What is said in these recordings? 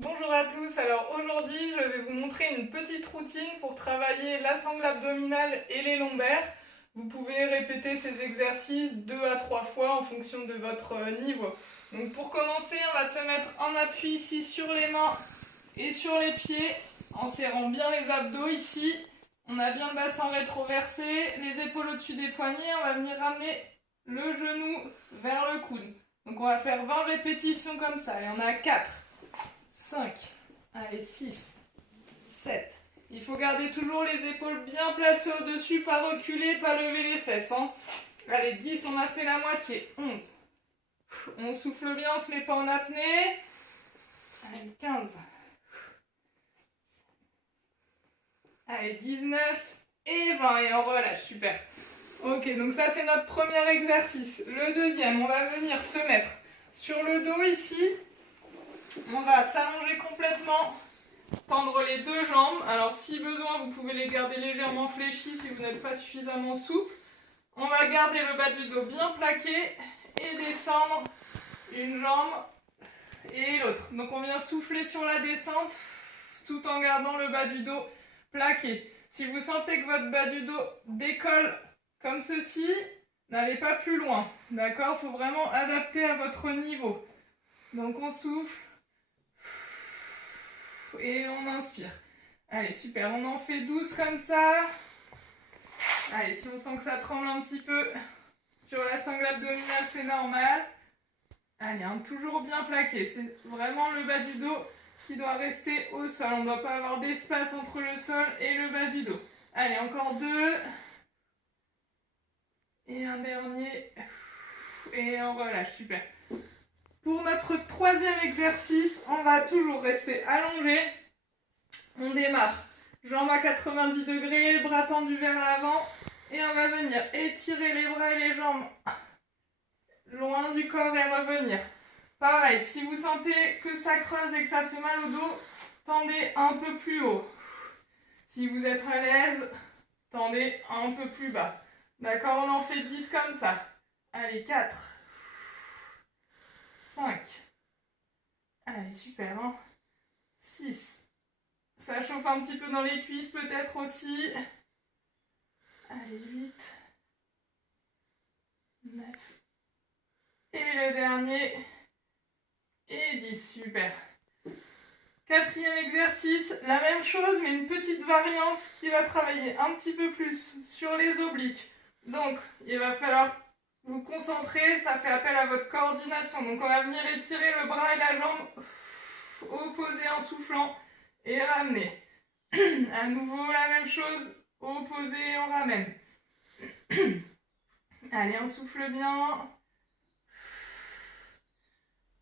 Bonjour à tous, alors aujourd'hui je vais vous montrer une petite routine pour travailler la sangle abdominale et les lombaires. Vous pouvez répéter ces exercices 2 à 3 fois en fonction de votre niveau. Donc pour commencer, on va se mettre en appui ici sur les mains et sur les pieds en serrant bien les abdos ici. On a bien le bassin rétroversé, les épaules au-dessus des poignets, on va venir ramener le genou vers le coude. Donc on va faire 20 répétitions comme ça, il y en a 4. 5, allez 6, 7. Il faut garder toujours les épaules bien placées au-dessus, pas reculer, pas lever les fesses. Allez, 10, on a fait la moitié. 11. On souffle bien, on ne se met pas en apnée. Allez, 15. Allez, 19 et 20. Et on relâche, super. Ok, donc ça c'est notre premier exercice. Le deuxième, on va venir se mettre sur le dos ici. On va s'allonger complètement, tendre les deux jambes. Alors si besoin, vous pouvez les garder légèrement fléchies si vous n'êtes pas suffisamment souple. On va garder le bas du dos bien plaqué et descendre une jambe et l'autre. Donc on vient souffler sur la descente tout en gardant le bas du dos plaqué. Si vous sentez que votre bas du dos décolle comme ceci, n'allez pas plus loin. D'accord ? Il faut vraiment adapter à votre niveau. Donc on souffle. Et on inspire. Allez, super, on en fait 12 comme ça. Allez, si on sent que ça tremble un petit peu sur la sangle abdominale, c'est normal. Allez, toujours bien plaqué. C'est vraiment le bas du dos qui doit rester au sol. On ne doit pas avoir d'espace entre le sol et le bas du dos. Allez, encore 2. Et un dernier. Et on relâche, super. Pour notre troisième exercice, on va toujours rester allongé. On démarre. Jambes à 90 degrés, bras tendus vers l'avant. Et on va venir étirer les bras et les jambes loin du corps et revenir. Pareil, si vous sentez que ça creuse et que ça fait mal au dos, tendez un peu plus haut. Si vous êtes à l'aise, tendez un peu plus bas. D'accord, on en fait 10 comme ça. Allez, 4. 5. Allez, super. 6. Ça chauffe un petit peu dans les cuisses peut-être aussi. Allez, 8. 9. Et le dernier. Et 10. Super. Quatrième exercice, la même chose mais une petite variante qui va travailler un petit peu plus sur les obliques. Donc, il va falloir vous concentrer, ça fait appel à votre coordination. Donc, on va venir étirer le bras et la jambe opposés en soufflant et ramener. À nouveau, la même chose, opposé et on ramène. Allez, on souffle bien.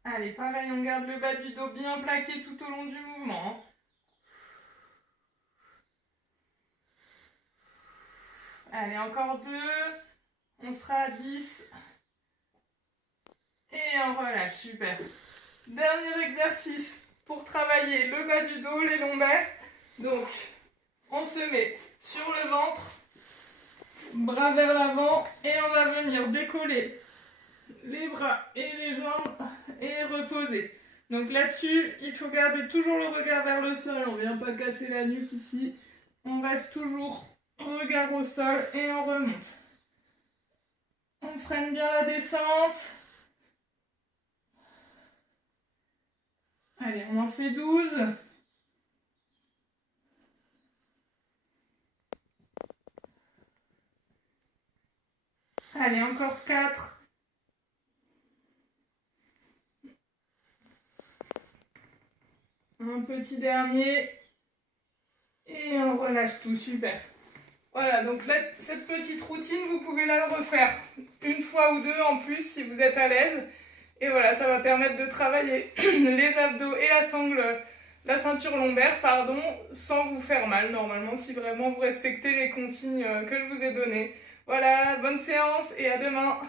Allez, pareil, on garde le bas du dos bien plaqué tout au long du mouvement. Allez, encore 2. On sera à 10. Et on relâche, super. Dernier exercice pour travailler le bas du dos, les lombaires. Donc, on se met sur le ventre, bras vers l'avant, et on va venir décoller les bras et les jambes et reposer. Donc là-dessus, il faut garder toujours le regard vers le sol. On ne vient pas casser la nuque ici. On reste toujours regard au sol et on remonte. On freine bien la descente. Allez, on en fait 12. Allez, encore 4. Un petit dernier. Et on relâche tout, super. Voilà, donc là, cette petite routine, vous pouvez la refaire une fois ou deux en plus si vous êtes à l'aise. Et voilà, ça va permettre de travailler les abdos et la ceinture lombaire, sans vous faire mal normalement, si vraiment vous respectez les consignes que je vous ai données. Voilà, bonne séance et à demain.